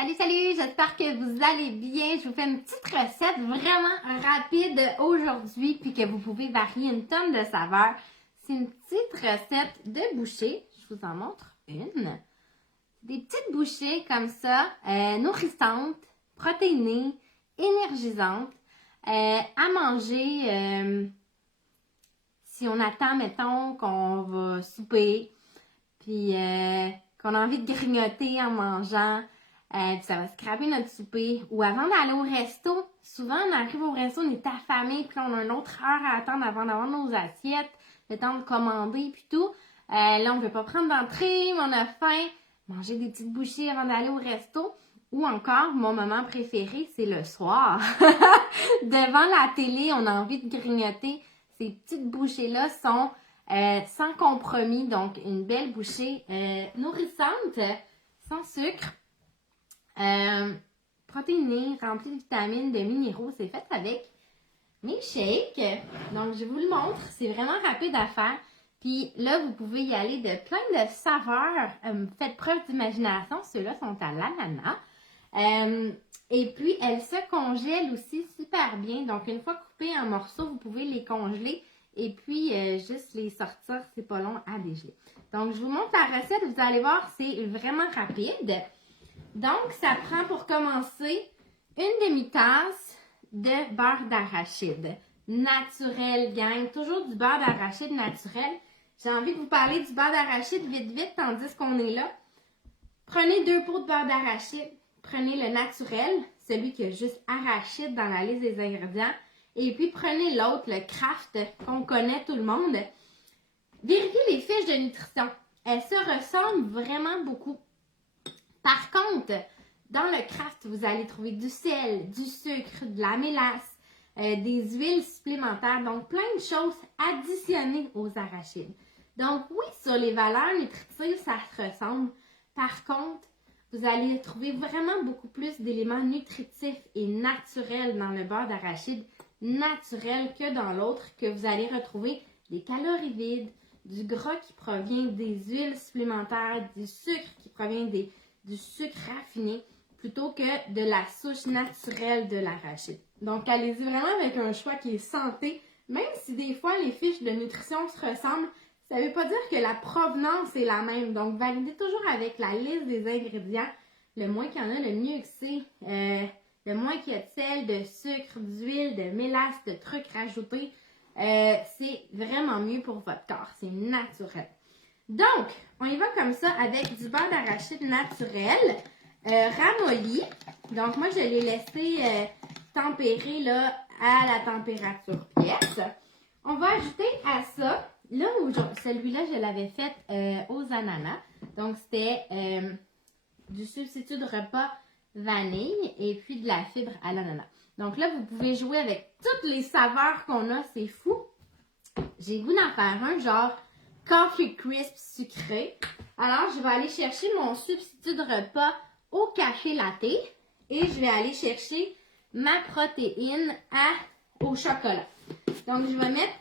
Salut, salut! J'espère que vous allez bien. Je vous fais une petite recette vraiment rapide aujourd'hui, puis que vous pouvez varier une tonne de saveurs. C'est une petite recette de bouchées. Je vous en montre une. Des petites bouchées comme ça, nourrissantes, protéinées, énergisantes, à manger si on attend, mettons, qu'on va souper, puis qu'on a envie de grignoter en mangeant. Puis ça va scraper notre souper. Ou avant d'aller au resto, souvent on arrive au resto, on est affamé, puis on a une autre heure à attendre avant d'avoir nos assiettes, le temps de commander, puis tout. Là, on ne veut pas prendre d'entrée, mais on a faim. Manger des petites bouchées avant d'aller au resto. Ou encore, mon moment préféré, c'est le soir. Devant la télé, on a envie de grignoter. Ces petites bouchées-là sont sans compromis. Donc, une belle bouchée nourrissante, sans sucre. Protéinée, remplie de vitamines, de minéraux. C'est fait avec mes shakes. Donc, je vous le montre. C'est vraiment rapide à faire. Puis là, vous pouvez y aller de plein de saveurs. Faites preuve d'imagination. Ceux-là sont à l'ananas. Et puis, elles se congèlent aussi super bien. Donc, une fois coupées en morceaux, vous pouvez les congeler. Et puis, juste les sortir. C'est pas long à dégeler. Donc, je vous montre la recette. Vous allez voir, c'est vraiment rapide. Donc, ça prend pour commencer une demi-tasse de beurre d'arachide. Naturel, gang. Toujours du beurre d'arachide naturel. J'ai envie de vous parler du beurre d'arachide vite, tandis qu'on est là. Prenez 2 pots de beurre d'arachide. Prenez le naturel, celui qui a juste arachide dans la liste des ingrédients. Et puis, prenez l'autre, le Kraft, qu'on connaît tout le monde. Vérifiez les fiches de nutrition. Elles se ressemblent vraiment beaucoup. Par contre, dans le Kraft, vous allez trouver du sel, du sucre, de la mélasse, des huiles supplémentaires, donc plein de choses additionnées aux arachides. Donc oui, sur les valeurs nutritives, ça se ressemble. Par contre, vous allez trouver vraiment beaucoup plus d'éléments nutritifs et naturels dans le beurre d'arachide naturel que dans l'autre, que vous allez retrouver des calories vides, du gras qui provient des huiles supplémentaires, du sucre qui provient du sucre raffiné, plutôt que de la souche naturelle de l'arachide. Donc, allez-y vraiment avec un choix qui est santé, même si des fois les fiches de nutrition se ressemblent, ça ne veut pas dire que la provenance est la même. Donc, validez toujours avec la liste des ingrédients. Le moins qu'il y en a, le mieux que c'est. Le moins qu'il y a de sel, de sucre, d'huile, de mélasse, de trucs rajoutés, c'est vraiment mieux pour votre corps. C'est naturel. Donc, on y va comme ça avec du beurre d'arachide naturel, ramolli. Donc, moi, je l'ai laissé tempérer là, à la température pièce. On va ajouter à ça, là, celui-là, je l'avais fait aux ananas. Donc, c'était du substitut de repas vanille et puis de la fibre à l'ananas. Donc là, vous pouvez jouer avec toutes les saveurs qu'on a, c'est fou. J'ai le goût d'en faire un genre Coffee Crisp sucré. Alors, je vais aller chercher mon substitut de repas au café latte et je vais aller chercher ma protéine au chocolat. Donc, je vais mettre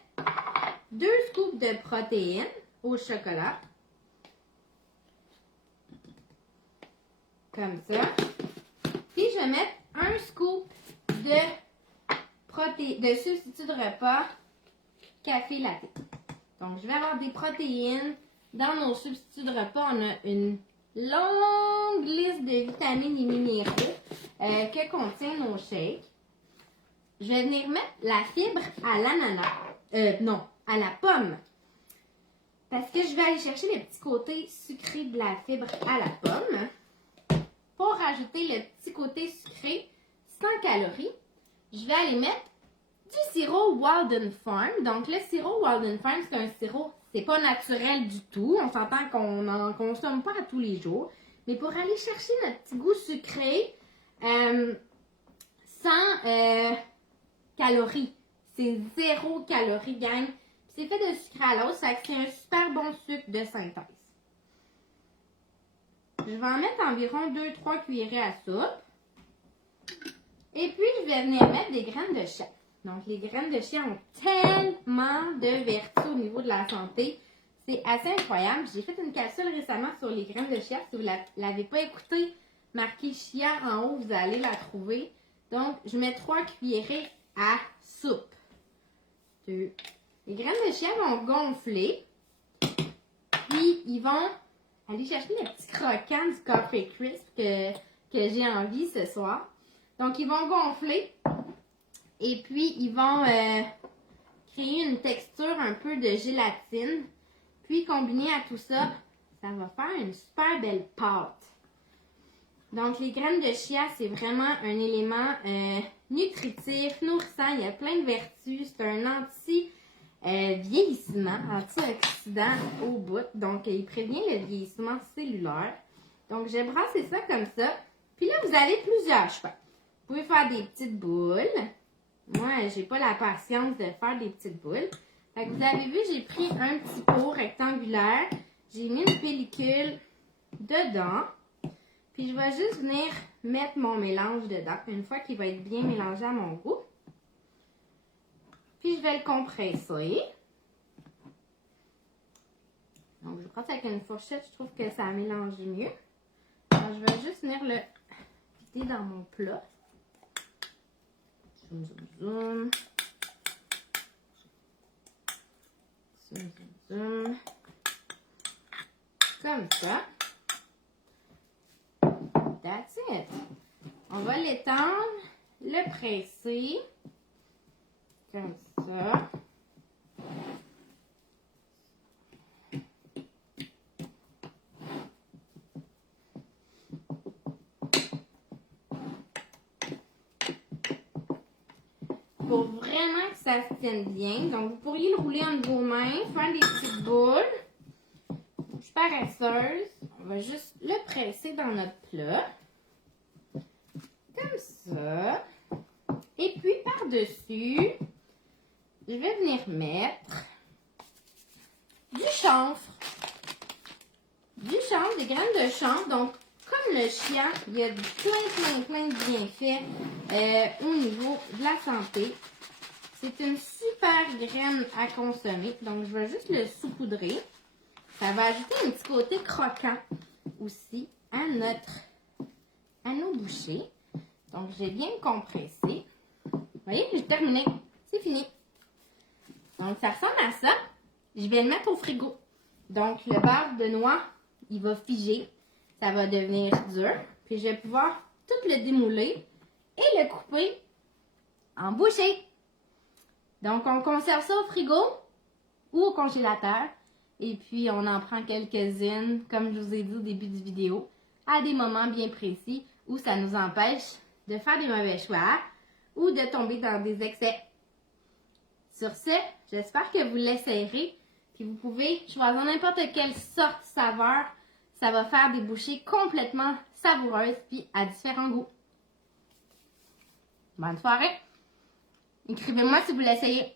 2 scoops de protéines au chocolat. Comme ça. Puis, je vais mettre 1 scoop de substitut de repas café latte. Donc, je vais avoir des protéines. Dans nos substituts de repas, on a une longue liste de vitamines et minéraux que contient nos shakes. Je vais venir mettre la fibre à l'ananas. Non, à la pomme. Parce que je vais aller chercher le petit côté sucré de la fibre à la pomme. Pour rajouter le petit côté sucré, sans calories, je vais aller mettre du sirop Walden Farm. Donc, le sirop Walden Farm, c'est un sirop, c'est pas naturel du tout. On s'entend qu'on n'en consomme pas à tous les jours. Mais pour aller chercher notre petit goût sucré, sans calories. C'est 0 calories, gang. C'est fait de sucralose, ça fait que c'est un super bon sucre de synthèse. Je vais en mettre environ 2-3 cuillerées à soupe. Et puis, je vais venir mettre des graines de chia. Donc, les graines de chia ont tellement de vertus au niveau de la santé. C'est assez incroyable. J'ai fait une capsule récemment sur les graines de chia. Si vous ne l'avez pas écouté, marqué chia en haut, vous allez la trouver. Donc, je mets 3 cuillerées à soupe. 2. Les graines de chia vont gonfler. Puis, ils vont aller chercher le petit croquant du Coffee Crisp que j'ai envie ce soir. Donc, ils vont gonfler. Et puis, ils vont créer une texture un peu de gélatine. Puis, combiné à tout ça, ça va faire une super belle pâte. Donc, les graines de chia, c'est vraiment un élément nutritif, nourrissant. Il y a plein de vertus. C'est un anti-vieillissement, antioxydant au bout. Donc, il prévient le vieillissement cellulaire. Donc, j'ai brassé ça comme ça. Puis là, vous avez plusieurs choix. Vous pouvez faire des petites boules. Moi, j'ai pas la patience de faire des petites boules. Fait que vous avez vu, j'ai pris un petit pot rectangulaire. J'ai mis une pellicule dedans. Puis je vais juste venir mettre mon mélange dedans. Une fois qu'il va être bien mélangé à mon goût. Puis je vais le compresser. Donc je pense avec une fourchette, je trouve que ça mélange mieux. Alors, je vais juste venir le vider dans mon plat. Zoom, zoom, zoom. Zoom, zoom, zoom. Comme ça. That's it. On va l'étendre, le presser. Comme ça. Pour vraiment que ça se tienne bien. Donc, vous pourriez le rouler entre vos mains, faire des petites boules. Je suis paresseuse. On va juste le presser dans notre plat. Comme ça. Et puis, par-dessus, je vais venir mettre du chanvre. Du chanvre, des graines de chanvre. Donc, comme le chia, il y a plein de bienfaits au niveau de la santé. C'est une super graine à consommer. Donc, je vais juste le saupoudrer. Ça va ajouter un petit côté croquant aussi à nos bouchées. Donc, j'ai bien compressé. Vous voyez, j'ai terminé. C'est fini. Donc, ça ressemble à ça. Je vais le mettre au frigo. Donc, le beurre de noix, il va figer. Ça va devenir dur. Puis, je vais pouvoir tout le démouler et le couper en bouchées. Donc, on conserve ça au frigo ou au congélateur. Et puis, on en prend quelques-unes, comme je vous ai dit au début du vidéo, à des moments bien précis où ça nous empêche de faire des mauvais choix ou de tomber dans des excès. Sur ce, j'espère que vous l'essayerez. Puis, vous pouvez choisir n'importe quelle sorte de saveur. Ça va faire des bouchées complètement savoureuses puis à différents goûts. Bonne soirée! Écrivez-moi si vous l'essayez.